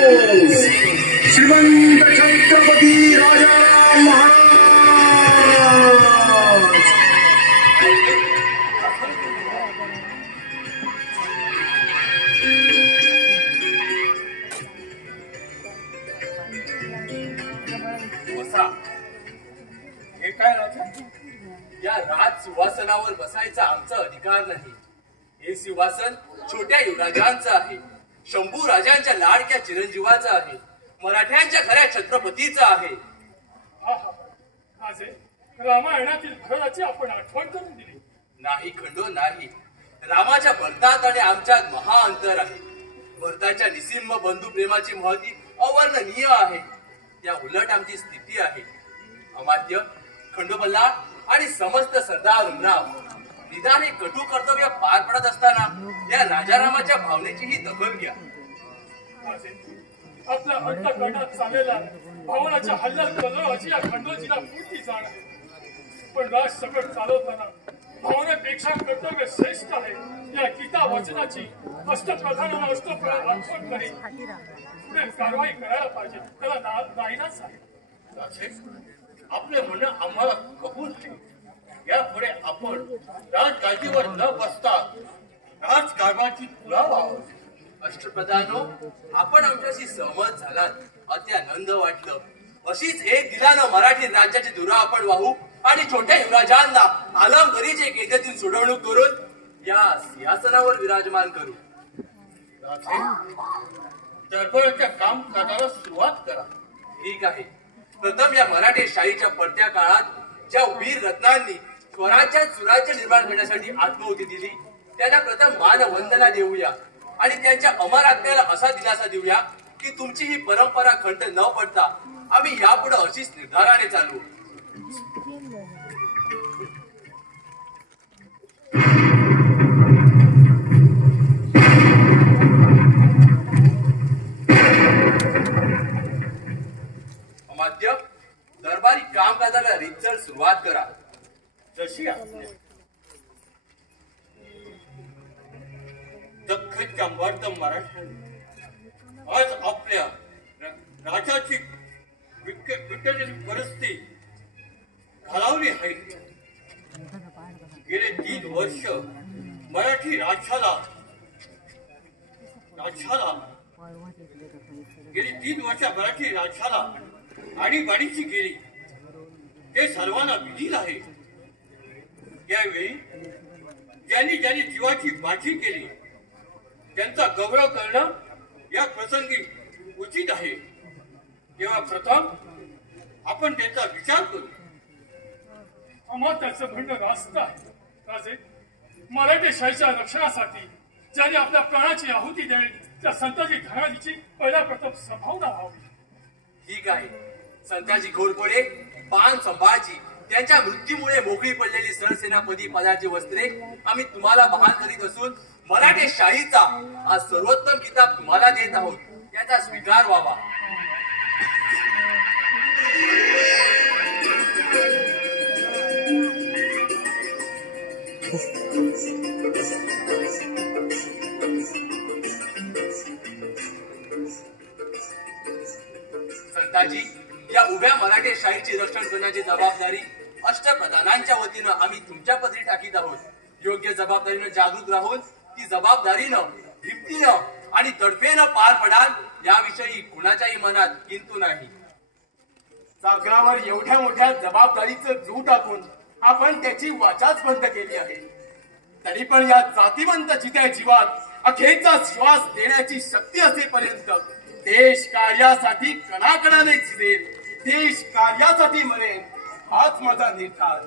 श्रीमंत छत्रपती राजाराम महाराज। बसा. हे काय राजा? या राज सिंहासनावर बसायचा आमचा अधिकार नाही. हे सिंहासन छोट्या युवराजांचं आहे, शंभू राजांच्या लाडक्या चिरंजीवाचं आहे, मराठ्यांच्या खऱ्या छत्रपतीचं आहे. रामायणातील भरताची आपण आठवण करून दिली. नाही खंडो नाही. रामाच्या भरतात आणि आमच्यात महाअंतर आहे. भरताच्या निसिम्म बंधुप्रेमाची महती अवर्णनीय आहे. त्या उलट आमची स्थिती आहे. अमात्य, खंडोबल्ला आणि समस्त सरदार उमराव निदान हे कटू कर्तव्य पार पडत असताना या राजारामाच्या भावनेचीही दखल घ्या. आपल्या अंतःकरणात चाललेल्या भावनाच्या हल्ल्यात कलरवाची या खंडोजीला पूर्ती जाण आहे. पण राज सकट चालवताना भावनेपेक्षा कर्तव्य श्रेष्ठ आहे या गीता वचनाची अष्टप्रधानांना अष्टफळ आठवण करीत पुढे कारवाई करायला पाहिजे. त्याला नाईलाज आहे. आपले म्हणणं आम्हाला कबूल आहे. यापुढे आपण राजगादीवर न बसता राजकारणाची तुला व्हावं. अष्टप्रधानो, आपण आमच्याशी सहमत झालात, अति आनंद वाटलं. अशीच एक दिलानं मराठी राज्याची धुरा आपण वाहू आणि छोट्या युवराजांना आलमगीरच्या कैदेतून सोडवणूक करून या सिंहासनावर विराजमान करू. दरबाराच्या कामकाजाला सुरुवात करा. ठीक आहे. प्रथम या मराठी शाहीच्या पडत्या काळात ज्या वीर रत्नांनी स्वराज्यात सुराज्य निर्माण करण्यासाठी आत्माहुती दिली त्यांना प्रथम मानवंदना देऊया आणि त्यांच्या अमर आत्म्याला असा दिलासा देऊया की तुमची ही परंपरा खंड न पडता आम्ही यापुढे अशीच निर्धाराने चालू. अमात्य, दरबारी कामकाजाला रीतसर सुरुवात करा. जशी दख्खनच्या मर्द मराठ्यांनी आज आपल्या राजाची विकटाची परिस्थिती घालवली आहे. गेले 3 वर्ष मराठी राज्याला गेली 3 वर्ष मराठी राज्याला आणीबाणीची गेली ते सर्वांना विदित आहे. यावेळी ज्यांनी जीवाची बाजी केली त्यांचा गौरव करणं या प्रसंगी उचित आहे. तेव्हा प्रथम आपण त्याचा विचार करू. अमात्याचं म्हणणं रास्त आहे. राजे, मराठी शाहीच्या रक्षणासाठी ज्यांनी आपल्या प्राणाची आहुती द्यावी त्या संताजी धनाजीची पहिल्या प्रथम संभावना व्हावी. ठीक आहे. संताजी घोरपडे, पान संभाजी त्यांच्या मृत्यूमुळे मोकळी पडलेली सरसेनापती पदाची वस्त्रे आम्ही तुम्हाला बहाल करीत असून मराठी शाहीचा हा सर्वोत्तम किताब तुम्हाला देत आहोत. याचा स्वीकार व्हावा. संताजी, या उभ्या मराठी शाहीची रक्षण करण्याची जबाबदारी अष्टप्रधानांच्या वतीनं आम्ही तुमच्या पदरी टाकीत आहोत. योग्य जबाबदारीनं जागृत राहून ती जबाबदारीनं हिमतीनं आणि तडफेनं पार पडाल याविषयी कुणाच्याही मनात किंतु नाही. सागरावर एवढ्या मोठ्या जबाबदारीचं जू टाकून आपण त्याची वाचाच बंद केली आहे. तरी पण या जातीवंत चित्या जीवात अखेरचा श्वास देण्याची शक्ती असेपर्यंत देश कार्यासाठी कणाकणाने झिरेल, देश कार्यासाठी मरेल, हाच माझा निर्धार.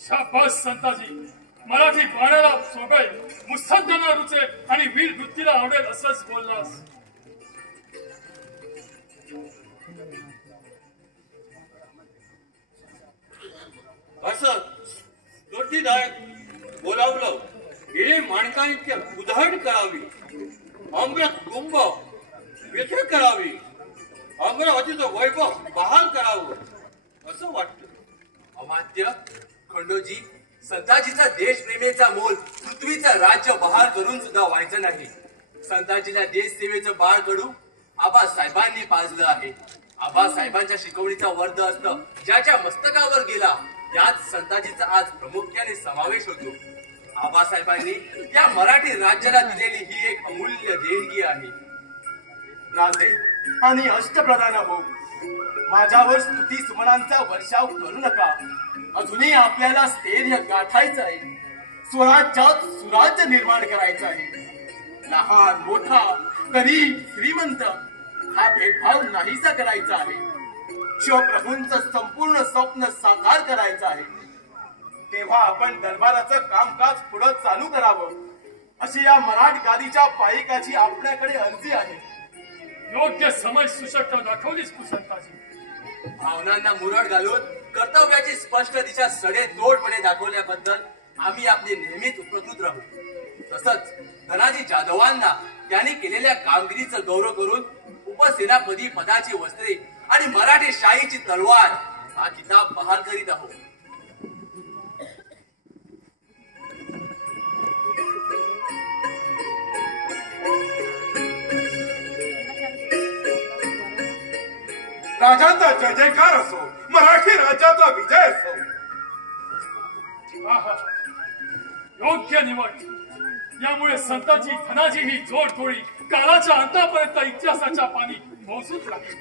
शाबास संताजी, मराठी बाणाला सोबेल, मुत्सद्यांना रुचेल आणि वीर वृत्तीला आवडेल असंच बोललास. असं जोडीदार बोलावलं गेले माणकांची उधळण करावी, अमृत कुंभ व्यथे करावी, अमरावतीचं वैभव बहाल करावं असं वाटतं. अमात्य, खंडोजी, संताजीचा देशप्रेमेचा मोल पृथ्वीचं राज्य बहाल करून सुद्धा व्हायचं नाही. संताजीला देश सेवेचं बाळ कडू आबासाहेबांनी पाजलं आहे. आबासाहेबांच्या शिकवणीचा वर्ध असतं ज्याच्या मस्तकावर गेला त्याच संताजीचा आज प्रामुख्याने समावेश होतो. आबासाहेबांनी या मराठी राज्याला दिलेली ही एक अमूल्य देणगी आहे. राजे आणि अष्टप्रधान हो, माझ्यावर स्तुती सुमनांचा वर्षाव करू नका. अजूनही आपल्याला स्थैर्य गाठायचं आहे. स्वराज्यात सुराज्य निर्माण करायचं आहे. लहान मोठा गरीब श्रीमंत हा भेदभाव नाहीसा करायचा आहे. शिवप्रभूंचं संपूर्ण स्वप्न साकार करायचं आहे. तेव्हा आपण दरबाराचं कामकाज पुढे चालू करावं अशी या मराठ गादीच्या पायिकाची आपल्याकडे अर्जी आहे. योग्य समज सुशक्त दाखवलीच कुसंताजी. भावनांना मुरड घालून कर्तव्याची स्पष्ट दिशा सडेतोडपणे दाखवल्याबद्दल आम्ही आपले नेहमीच उपकृत राहू. तसंच धनाजी जाधवांना त्यांनी केलेल्या कामगिरीचं गौरव करून उपसेनापदी पदाची वस्त्रे आणि मराठी शाहीची तलवार हा किताब बहाल करीत आहोत. राजांचा जय जयकार असो, मराठी राज्याचा विजय असो. आहा, योग्य निवड. यामुळे संताजी धनाजी ही जोडतोडी काळाच्या अंतापर्यंत इतिहासाच्या पाणी मोजूच राहील.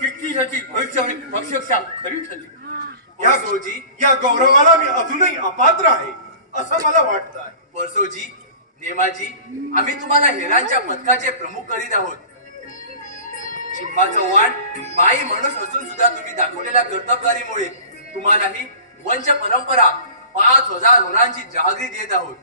किती भविष्यवाणी पक्षक्षा खरी ठरली. परसोजी या गौरवाला मी अजूनही अपात्र आहे असं मला वाटतं आहे. परसोजी, नेमाजी, आम्ही तुम्हाला हेरांच्या पथकाचे प्रमुख करीत आहोत. चिम्मा चव्हाण बाई माणूस असून सुद्धा तुम्ही दाखवलेल्या कर्तबगारीमुळे तुम्हालाही वंश परंपरा 5,000 होणांची जहागिरी देत आहोत.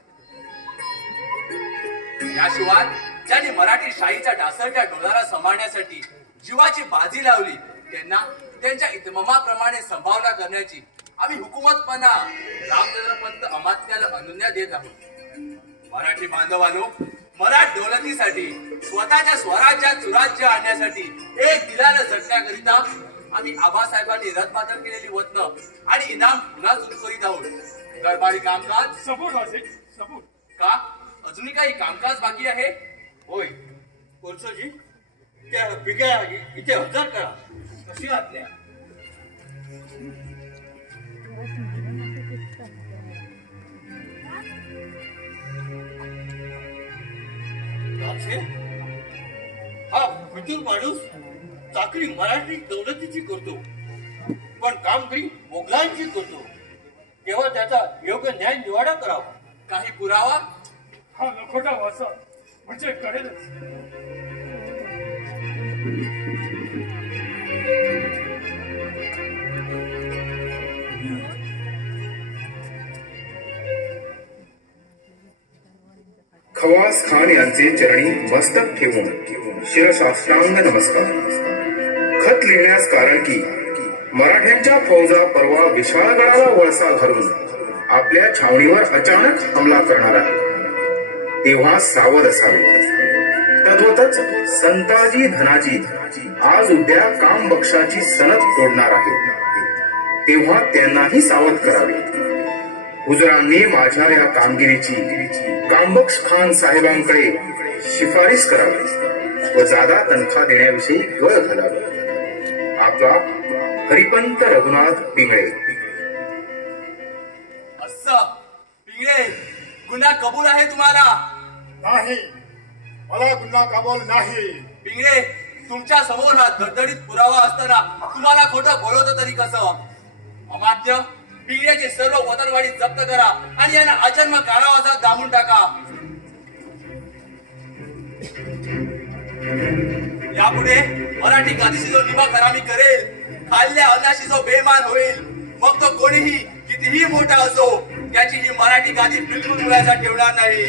याशिवाय ज्यांनी मराठी शाहीच्या ढासळत्या डोलारा सांभाळण्यासाठी जीवाची बाजी लावली त्यांना त्यांच्या इतमामाप्रमाणे संभावना करण्याची आम्ही हुकुमतपणा रामचंद्र पंत अमात्याला अनुज्ञा देत आहोत. मराठी बांधवांनो, मराठ दौलतीसाठी स्वतःच्या स्वराज्यात सुराज्य आणण्यासाठी एक दिलानं झटण्याकरिता आम्ही आबासाहेबांनी रथपातळ केलेली वचनं आणि इनाम पुन्हा सुरू करीत आहोत. दरबारी कामकाज सबूर राजे, सबूर. का अजूनही काही कामकाज बाकी आहे? होय परसोजी, त्या पिक्या इथे हजर करा. कशी आज्ञा. हा फजूर माणूस चाकरी मराठी दौलतीची करतो पण कामगिरी मोगलांची करतो. तेव्हा त्याचा योग्य न्याय निवाडा करावा. काही पुरावा? हा लखोटा वाचा म्हणजे कळेलच. खवास खान यांचे चरणी मस्तक ठेवून शिरसाष्टांग नमस्कार. खत लिहिण्यास कारण की मराठ्यांच्या फौजा परवा विशाळगडाला वळसा घालून आपल्या छावणीवर अचानक हमला करणार आहे. तेव्हा सावध असावे. तद्वतच संताजी धनाजी आज उद्या काम बक्षाची सनद तोडणार आहे. तेव्हा त्यांनाही सावध करावे. हुजरांनी माझ्या या कामगिरीची कामबख्श खान साहेबांकडे शिफारिश करावी व जादा तनखा देण्याविषयी गळ घालावी. आपला हरिपंत रघुनाथ पिंगळे. असं पिंगळे, गुन्हा कबूल आहे तुम्हाला? नाही, मला गुन्हा कबूल नाही. पिंगळे, तुमच्या समोर हा धडधडीत पुरावा असताना तुम्हाला खोटं बोलवतं तरी कसं? अमात्य, पिंगळ्याचे सर्व वतनवाडी जप्त करा आणि यांना आजन्म कारावासात दाबून टाका. यापुढे मराठी गादीशी जो निमा खरामी करेल, खाल्ल्या अन्नाशी जो बेमान होईल, मग तो कोणीही कितीही मोठा असो त्याची ही मराठी गादी बिलकुल मुलाचा ठेवणार नाही.